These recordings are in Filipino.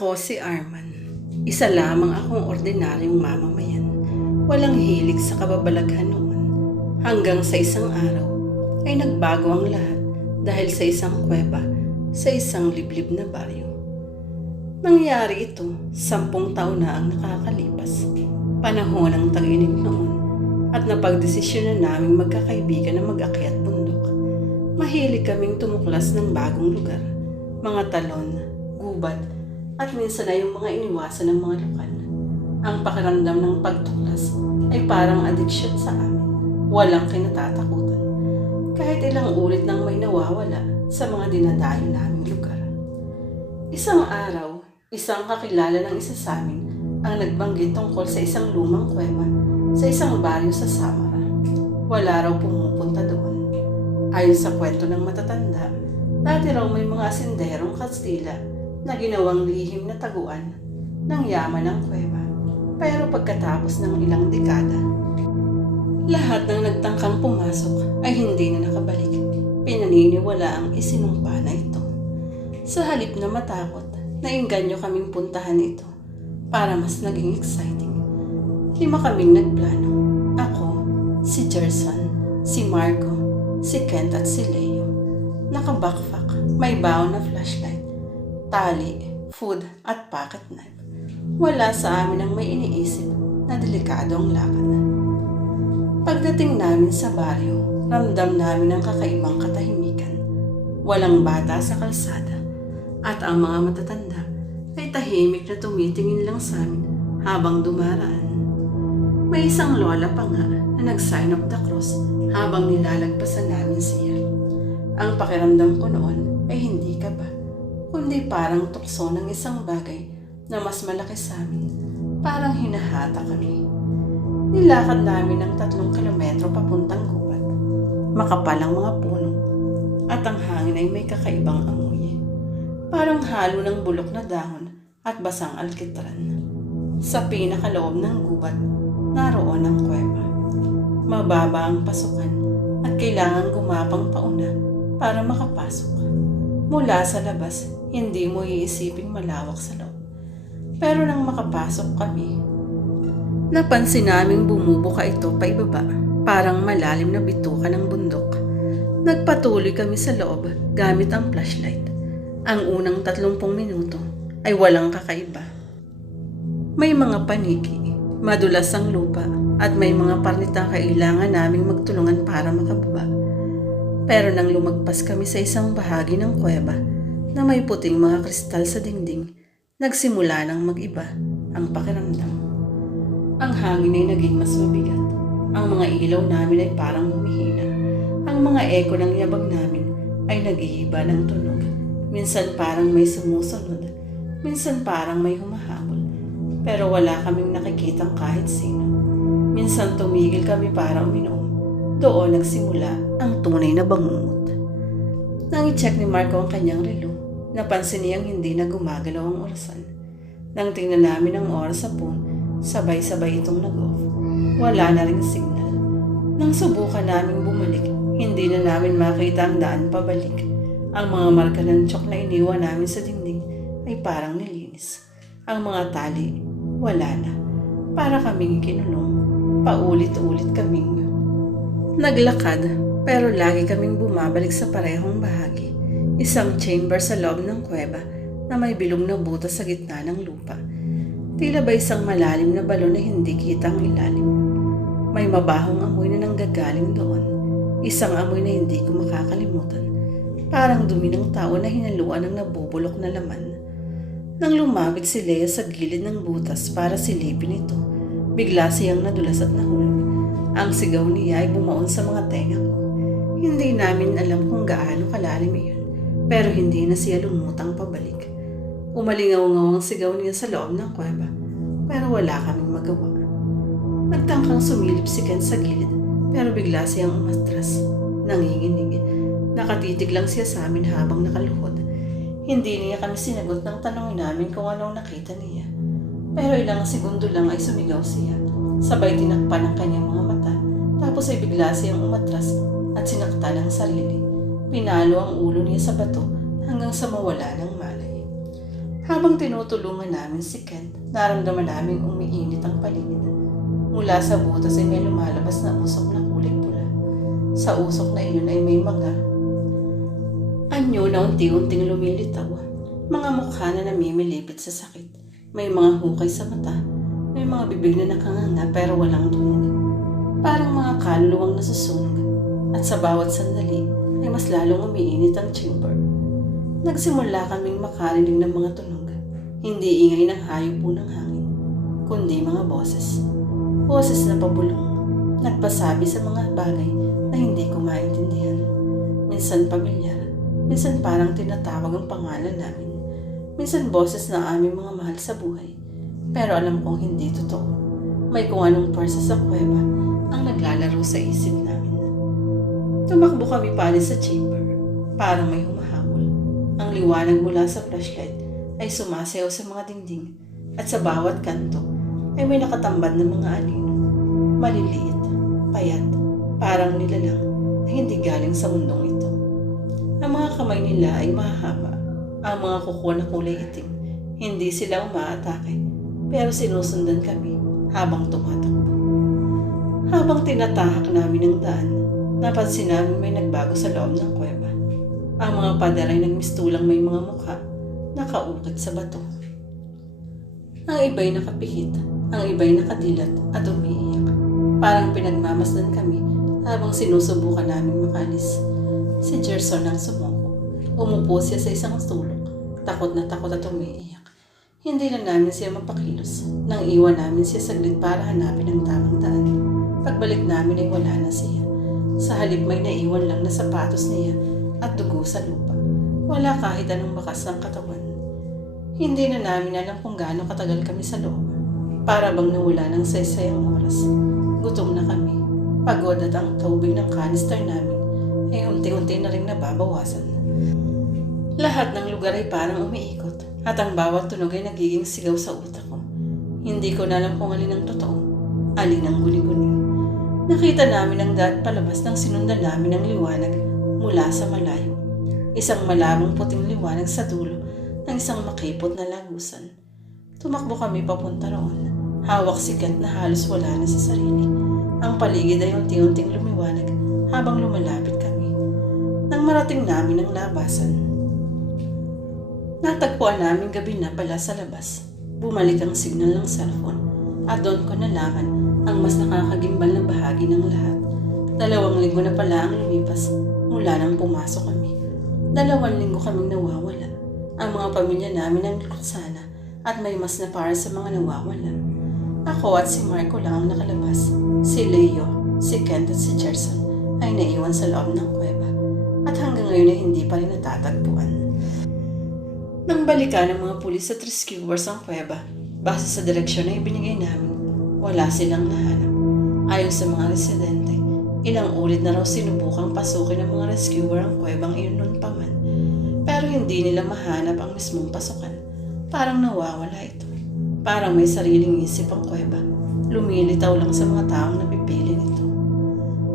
Ako si Arman. Isa lamang akong ordinaryong mamamayan. Walang hilig sa kababalaghan noon. Hanggang sa isang araw ay nagbago ang lahat dahil sa isang kuweba sa isang liblib na baryo. Nangyari ito 10 taon na ang nakakalipas. Panahon ng tag-init noon at napagdesisyon na naming magkakaibigan na mag-akyat bundok. Mahilig kaming tumuklas ng bagong lugar, mga talon, gubat, at minsan ay yung mga iniwasan ng mga lokal. Ang pakiramdam ng pagtuklas ay parang addiction sa amin. Walang kinatatakutan. Kahit ilang ulit nang may nawawala sa mga dinadayo naming lugar. Isang araw, isang kakilala ng isa sa amin ang nagbanggit tungkol sa isang lumang kuweba sa isang baryo sa Samara. Wala raw pumupunta doon. Ayon sa kwento ng matatanda, dati raw may mga asinderong Kastila na ginawang lihim na taguan ng yaman ng kuweba. Pero pagkatapos ng ilang dekada, lahat ng nagtangkang pumasok ay hindi na nakabalik. Pinaniniwala ang isinumpa na ito. Sa halip na matakot, nainganyo kaming puntahan ito para mas naging exciting. 5 kaming nagplano. Ako, si Gerson, si Marco, si Kent at si Leo. Naka-backpack, may baon na flashlight, tali, food at pocket knife. Wala sa amin ang may iniisip na delikado ang lakad. Pagdating namin sa baryo, ramdam namin ang kakaibang katahimikan. Walang bata sa kalsada at ang mga matatanda ay tahimik na tumitingin lang sa amin habang dumaraan. May isang lola pa nga na nag-sign of the cross habang nilalagpasan namin siya. Ang pakiramdam ko noon ay hindi kaba, kundi parang tukso ng isang bagay na mas malaki sa amin. Parang hinahata kami. Nilakad namin ng 3 kilometro papuntang gubat. Makapal ang mga puno at ang hangin ay may kakaibang amoy. Parang halo ng bulok na dahon at basang alkitran. Sa pinakaloob ng gubat, naroon ang kuweba. Mababa ang pasukan at kailangan gumapang pauna para makapasok. Mula sa labas, hindi mo iisiping malawak sa loob. Pero nang makapasok kami, napansin naming bumubuka ito pa ibaba, parang malalim na bituka ng bundok. Nagpatuloy kami sa loob gamit ang flashlight. Ang unang 30 minuto ay walang kakaiba. May mga paniki, madulas ang lupa, at may mga parnitang kailangan naming magtulungan para makababa. Pero nang lumagpas kami sa isang bahagi ng kuweba na may puting mga kristal sa dingding, nagsimula nang mag-iba ang pakiramdam. Ang hangin ay naging mas mabigat. Ang mga ilaw namin ay parang humihina. Ang mga eko ng yabag namin ay nag-iiba ng tunog. Minsan parang may sumusunod, minsan parang may humahabol. Pero wala kaming nakikitang kahit sino. Minsan tumigil kami para uminom. Doon nagsimula ang tunay na bangungot. Nang i-check ni Marco ang kanyang relo, napansin niyang hindi na gumagalaw ang orasan. Nang tingnan namin ang oras sa phone, sabay-sabay itong nag-off. Wala na ring signal. Nang subukan naming bumalik, hindi na namin makita ang daan pabalik. Ang mga marka ng tsock na iniwan namin sa dingding ay parang nilinis. Ang mga tali, wala na. Para kaming kinulong. Paulit-ulit kaming naglakad, pero lagi kaming bumabalik sa parehong bahagi. Isang chamber sa loob ng kuweba na may bilog na butas sa gitna ng lupa. Tila ba isang malalim na balon na hindi kita ang ilalim. May mabahong amoy na nanggagaling doon. Isang amoy na hindi ko makakalimutan. Parang dumi ng tao na hinaluan ng nabubulok na laman. Nang lumapit si Lea sa gilid ng butas para silipin ito, bigla siyang nadulas at nahulog. Ang sigaw niya ay bumaon sa mga tenga ko. Hindi namin alam kung gaano kalalim iyon, pero hindi na siya lumutang pabalik. Umalingaw-ngaw ang sigaw niya sa loob ng kuweba, pero wala kaming magawa. Nagtangkang sumilip si Ken sa gilid, pero bigla siyang umatras. Nanginginig. Nakatitig lang siya sa amin habang nakaluhod. Hindi niya kami sinagot nang tanongin namin kung anong nakita niya. Pero ilang segundo lang ay sumigaw siya. Sabay tinakpan ang kanyang mga mata, tapos ay bigla siyang umatras at sinaktan ang sarili. Pinalo ang ulo niya sa bato hanggang sa mawala ng malay. Habang tinutulungan namin si Kent, naramdaman namin umiinit ang paligid. Mula sa butas ay may lumalabas na usok na kulay pula. Sa usok na iyon ay may mga anyo na unti-unting lumilitaw. Mga mukha na namimilipit sa sakit. May mga hukay sa mata. May mga bibig na nakanganga pero walang tunog. Parang mga kaluluwang nasusunog. At sa bawat sandali ay mas lalong umiinit ang chamber. Nagsimula kaming makarinig ng mga tunog. Hindi ingay ng hayop o ng hangin, kundi mga boses. Boses na pabulong. Nagpasabi sa mga bagay na hindi ko maintindihan. Minsan pamilyar, minsan parang tinatawag ang pangalan namin. Minsan boses na aming mga mahal sa buhay. Pero alam kong hindi totoo. May kung anong pwersa sa kuweba ang naglalaro sa isip namin. Tumakbo kami palis sa chamber. Parang may humahabol. Ang liwanag mula sa flashlight ay sumasayaw sa mga dingding at sa bawat kanto ay may nakatambad na mga anino. Maliliit, payat, parang nilalang na hindi galing sa mundong ito. Ang mga kamay nila ay mahahaba. Ang mga kuko na kulay itim. Hindi sila umaatake pero sinusundan kami habang tumatakbo. Habang tinatahak namin ang daan, napansin namin may nagbago sa loob ng kuweba. Ang mga pader ay nagmistulang may mga mukha nakaukit sa bato. Ang iba'y nakapihit, ang iba'y nakadilat at umiiyak. Parang pinagmamasdan kami habang sinusubukan namin makalis. Si Gerson ang sumuko. Umupo siya sa isang sulok. Takot na takot at umiiyak. Hindi na namin siya mapakilos. Nang iwan namin siya saglit para hanapin ang tamang daan. Pagbalik namin ay wala na siya. Sa halip may naiwan lang na sapatos niya at dugo sa lupa. Wala kahit anong bakas ng katawan. Hindi na namin alam kung gaano katagal kami sa loob. Para bang nawala ng saysayang oras. Gutom na kami. Pagod at ang tubig ng canister namin ay unti-unti na rin nababawasan. Lahat ng lugar ay parang umiikot at ang bawat tunog ay nagiging sigaw sa utak ko. Hindi ko na alam kung alin ang totoo, alin ang guni-guni. Nakita namin ang daan palabas nang sinundan namin ang liwanag mula sa malayo. Isang malabong puting liwanag sa dulo ng isang makipot na lagusan. Tumakbo kami papunta roon. Hawak si Kent na halos wala na sa sarili. Ang paligid ay unti-unting lumiwanag habang lumalapit kami. Nang marating namin ang labasan, natagpuan namin gabi na pala sa labas. Bumalik ang signal ng cellphone at doon ko nalaman ang mas nakakagimbal na bahagi ng lahat. 2 linggo na pala ang lumipas mula nang pumasok kami. 2 linggo kaming nawawala. Ang mga pamilya namin ang luksana at may mas na para sa mga nawawala. Ako at si Marco lang ang nakalabas. Si Leo, si Kent at si Gerson ay naiwan sa loob ng kuweba at hanggang ngayon ay hindi pa rin natatagpuan. Nang balikan ng mga pulis at rescuers ang kuweba, base sa direksyon na ibinigay namin, wala silang nahanap. Ayon sa mga residente, ilang ulit na raw sinubukang pasukin ng mga rescuer ang kuwebang iyon noon pa man. Pero hindi nila mahanap ang mismong pasukan. Parang nawawala ito. Parang may sariling isip ang kuweba. Lumilitaw lang sa mga taong napipili nito.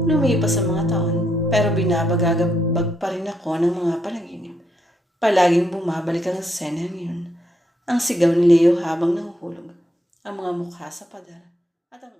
Lumipas ang mga taon, pero binabagagabag pa rin ako ng mga panaginip. Palaging bumabalik ang sena yun. Ang sigaw ni Leo habang nahuhulog. Ang mga mukha sa pader. At ang